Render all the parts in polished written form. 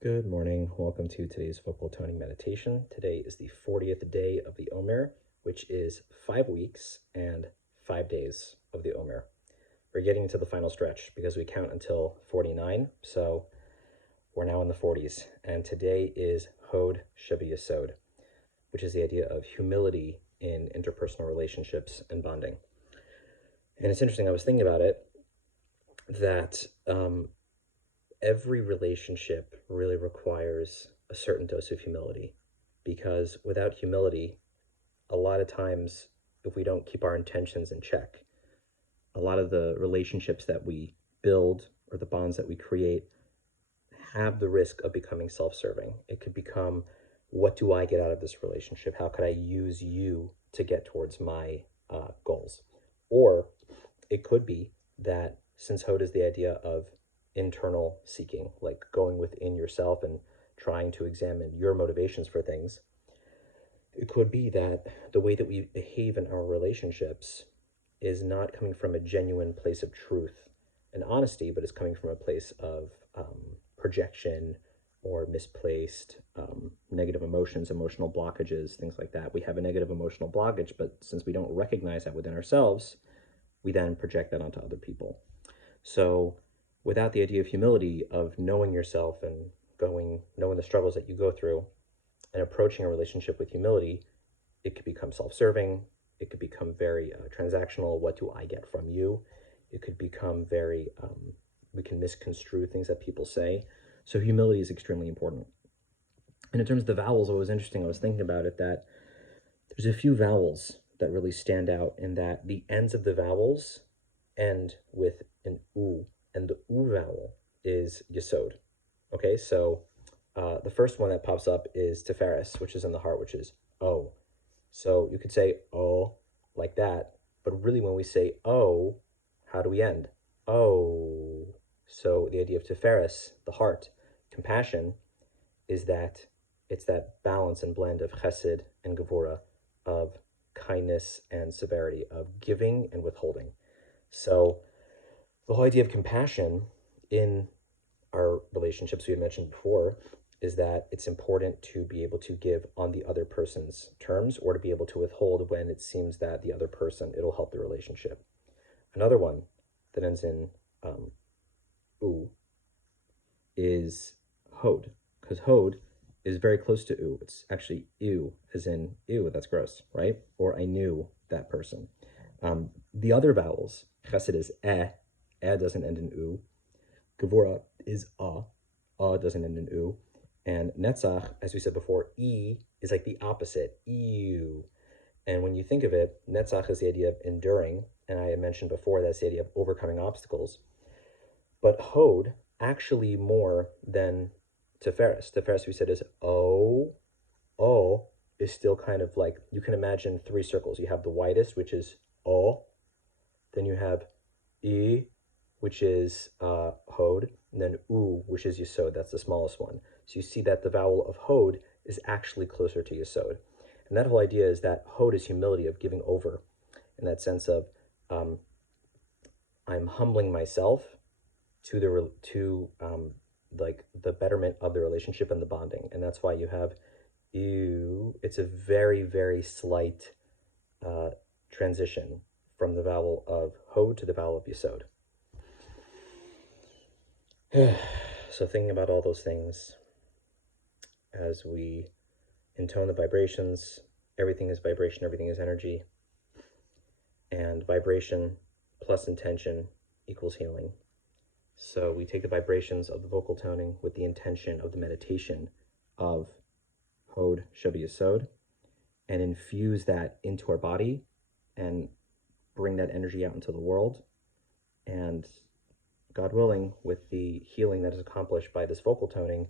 Good morning. Welcome to today's vocal toning meditation. Today is the 40th day of the Omer, which is 5 weeks and 5 days of the Omer. We're getting into the final stretch because we count until 49, so we're now in the 40s. And today is Hod Yesod, which is the idea of humility in interpersonal relationships and bonding. And it's interesting, I was thinking about it, that every relationship really requires a certain dose of humility, because without humility, a lot of times, if we don't keep our intentions in check, a lot of the relationships that we build or the bonds that we create have the risk of becoming self-serving. It could become, what do I get out of this relationship? How could I use you to get towards my goals? Or it could be that, since Hod is the idea of internal seeking, like going within yourself and trying to examine your motivations for things, it could be that the way that we behave in our relationships is not coming from a genuine place of truth and honesty, but is coming from a place of projection or misplaced negative emotions, emotional blockages, things like that. We have a negative emotional blockage, but since we don't recognize that within ourselves, we then project that onto other people. So without the idea of humility, of knowing yourself and knowing the struggles that you go through and approaching a relationship with humility, it could become self-serving. It could become very transactional. What do I get from you? It could become very, we can misconstrue things that people say. So humility is extremely important. And in terms of the vowels, it was interesting. I was thinking about it, that there's a few vowels that really stand out in that the ends of the vowels end with an U, and the U vowel is Yesod. Okay, so the first one that pops up is Tiferes, which is in the heart, which is O. So you could say O like that, but really when we say O, how do we end? O. So the idea of Tiferes, the heart, compassion, is that it's that balance and blend of chesed and gevura, of kindness and severity, of giving and withholding. So the whole idea of compassion in our relationships, we had mentioned before, is that it's important to be able to give on the other person's terms, or to be able to withhold when it seems that the other person, it'll help the relationship. Another one that ends in U is Hod, because Hod is very close to U. It's actually ew, as in ew, that's gross, right? Or I knew that person. The other vowels, chesed is doesn't end in U. Gevura is doesn't end in U. And netzach, as we said before, e is like the opposite, ew. And when you think of it, netzach is the idea of enduring, and I had mentioned before that's the idea of overcoming obstacles. But Hod, actually more than Tiferes. Tiferes, we said, is O. O is still kind of like, you can imagine three circles. You have the widest, which is O. Then you have E, which is Hod. And then U, which is Yesod. That's the smallest one. So you see that the vowel of Hod is actually closer to Yesod. And that whole idea is that Hod is humility, of giving over, in that sense of I'm humbling myself to like the betterment of the relationship and the bonding. And that's why you have ew. It's a very, very slight transition from the vowel of Hod to the vowel of Yesod. So thinking about all those things as we intone the vibrations, everything is vibration, everything is energy, and vibration plus intention equals healing. So we take the vibrations of the vocal toning with the intention of the meditation of Hod Yesod, and infuse that into our body and bring that energy out into the world. And God willing, with the healing that is accomplished by this vocal toning,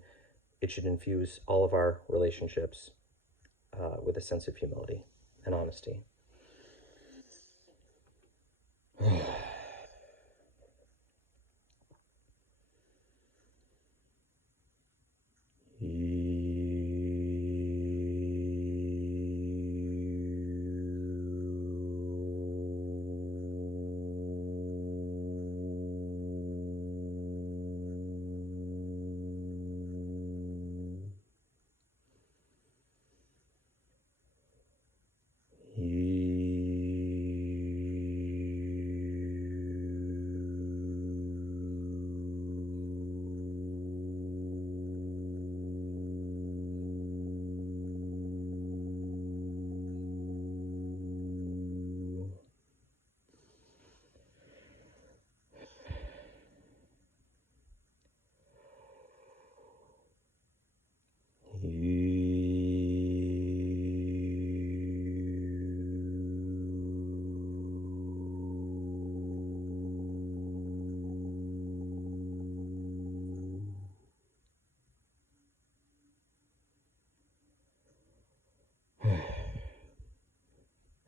it should infuse all of our relationships with a sense of humility and honesty.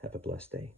Have a blessed day.